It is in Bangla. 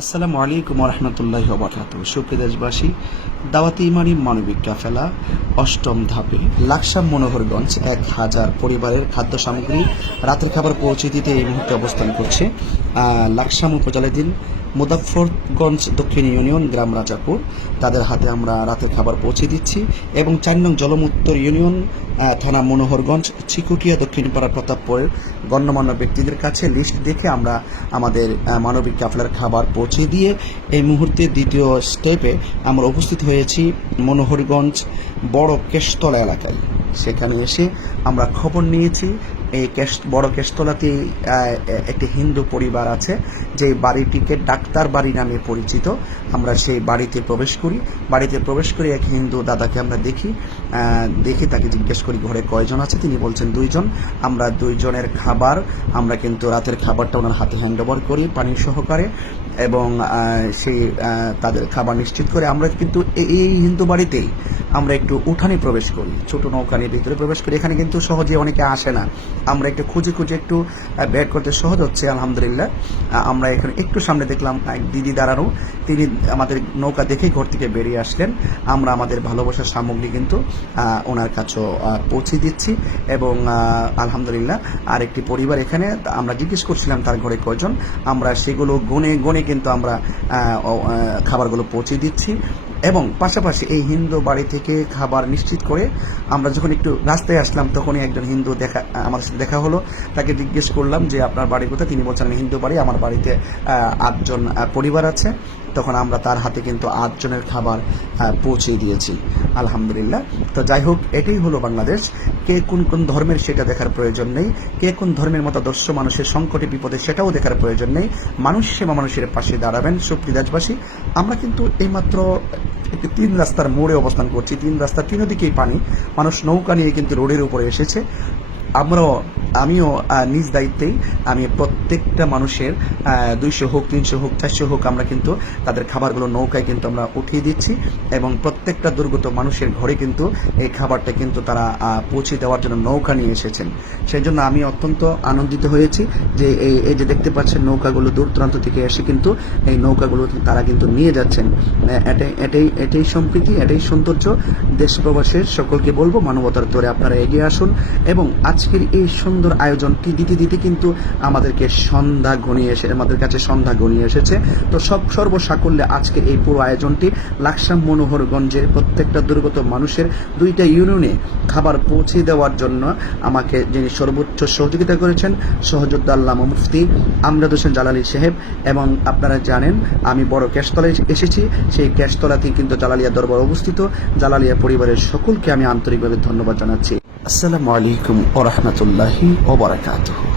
আসসালামু আলাইকুম রহমতুল্লাহি ওয়া বারাকাতুহু। সুপ্রিয় দেশবাসী, দাওয়াতে ইমানি মানবিক কাফেলা অষ্টম ধাপে লাকসাম মনোহরগঞ্জ 1000 পরিবারের খাদ্য সামগ্রী রাতের খাবার পৌঁছে দিতে এই মুহূর্তে অবস্থান করছে লাকসাম উপজেলাধীন মুজাফফরগঞ্জ দক্ষিণ ইউনিয়ন গ্রাম রাজাপুর। তাদের হাতে আমরা রাতের খাবার পৌঁছে দিচ্ছি এবং 4 নং জলমুত্তর ইউনিয়ন থানা মনোহরগঞ্জ চিকুটিয়া দক্ষিণপাড়া প্রতাপপুরের গণ্যমান্য ব্যক্তিদের কাছে লিস্ট দেখে আমরা আমাদের মানবিক কাফেলার খাবার পৌঁছে দিয়ে এই মুহূর্তে দ্বিতীয় স্টেপে আমরা উপস্থিত হয়েছি মনোহরগঞ্জ বড় কেশতলা এলাকায়। সেখানে এসে আমরা খবর নিয়েছি এই বড় কেশতলাতে একটি হিন্দু পরিবার আছে, যে বাড়িটিকে ডাক্তার বাড়ি নামে পরিচিত। আমরা সেই বাড়িতে প্রবেশ করি। বাড়িতে প্রবেশ করে এক হিন্দু দাদাকে আমরা দেখি তাকে জিজ্ঞেস করি ঘরে কয়জন আছে। তিনি বলছেন 2 জন। আমরা 2 জনের খাবার আমরা কিন্তু রাতের খাবারটা ওনার হাতে হ্যান্ড ওভার করি পানি সহকারে, এবং সেই তাদের খাবার নিশ্চিত করে আমরা কিন্তু এই হিন্দু বাড়িতেই আমরা একটু উঠানে প্রবেশ করি, ছোট নৌকা নিয়ে ভিতরে প্রবেশ করি। এখানে কিন্তু সহজে অনেকে আসে না, আমরা একটু খুঁজে একটু বের করতে সহজ হচ্ছে আলহামদুলিল্লাহ। আমরা এখানে একটু সামনে দেখলাম এক দিদি দাঁড়ানো, তিনি আমাদের নৌকা দেখেই ঘর থেকে বেরিয়ে আসলেন। আমরা আমাদের ভালোবাসার সামগ্রী কিন্তু ওনার কাছেও পৌঁছে দিচ্ছি এবং আলহামদুলিল্লাহ আরেকটি পরিবার এখানে, আমরা জিজ্ঞেস করছিলাম তার ঘরে কয়জন, আমরা সেগুলো গুনে কিন্তু আমরা খাবারগুলো পৌঁছে দিচ্ছি। এবং পাশাপাশি এই হিন্দু বাড়ি থেকে খাবার নিশ্চিত করে আমরা যখন একটু রাস্তায় আসলাম তখনই একজন হিন্দু আমাদের সাথে দেখা হলো। তাকে জিজ্ঞেস করলাম যে আপনার বাড়ি কোথায়। তিনি বলছেন আমি হিন্দু বাড়ি, আমার বাড়িতে 8 জন পরিবার আছে। তখন আমরা তার হাতে কিন্তু 8 জনের খাবার পৌঁছে দিয়েছি আলহামদুলিল্লাহ। তো যাই হোক, এটাই হলো বাংলাদেশ। কে কোন ধর্মের সেটা দেখার প্রয়োজন নেই, কে কোন ধর্মের মতাদর্শ মানুষের সংকটে বিপদে সেটাও দেখার প্রয়োজন নেই। মানুষ সেবা মানুষের পাশে দাঁড়াবেন। সুপ্রিয় দেশবাসী, আমরা কিন্তু এইমাত্র একটি 3 রাস্তার মোড়ে অবস্থান করছি। 3 রাস্তার 3 দিকেই পানি, মানুষ নৌকা নিয়ে কিন্তু রোডের উপরে এসেছে। আমিও নিজ দায়িত্বেই আমি প্রত্যেকটা মানুষের 200 হোক 300 হোক 400 হোক আমরা কিন্তু তাদের খাবারগুলো নৌকায় কিন্তু আমরা উঠিয়ে দিচ্ছি এবং প্রত্যেকটা দুর্গত মানুষের ঘরে কিন্তু এই খাবারটা কিন্তু তারা পৌঁছে দেওয়ার জন্য নৌকা নিয়ে এসেছেন। সেই জন্য আমি অত্যন্ত আনন্দিত হয়েছি যে এই যে দেখতে পাচ্ছেন নৌকাগুলো দূর দূরান্ত থেকে এসে কিন্তু এই নৌকাগুলো তারা কিন্তু নিয়ে যাচ্ছেন। এটাই সম্প্রীতি, এটাই সৌন্দর্য। দেশ প্রবাসের সকলকে বলবো মানবতার তরে আপনারা এগিয়ে আসুন এবং আজকের এই সুন্দর আয়োজনটি দিতে কিন্তু আমাদের কাছে সন্ধ্যা ঘনিয়ে এসেছে। তো সর্বসাকল্যে আজকের এই পুরো আয়োজনটি লাকসাম মনোহরগঞ্জের প্রত্যেকটা দুর্গত মানুষের 2টা ইউনিয়নে খাবার পৌঁছে দেওয়ার জন্য আমাকে যিনি সর্বোচ্চ সহযোগিতা করেছেন সহযোদ্ধা আল্লামা মুফতি আমজাদ হোসেন জালালী সাহেব। এবং আপনারা জানেন আমি বড় কেশতলায় এসেছি, সেই কেশতলাতেই কিন্তু জালালিয়া দরবার অবস্থিত। জালালিয়া পরিবারের সকলকে আমি আন্তরিকভাবে ধন্যবাদ জানাচ্ছি। আসসালামু আলাইকুম ওয়া রাহমাতুল্লাহি ওয়া বারাকাতুহু।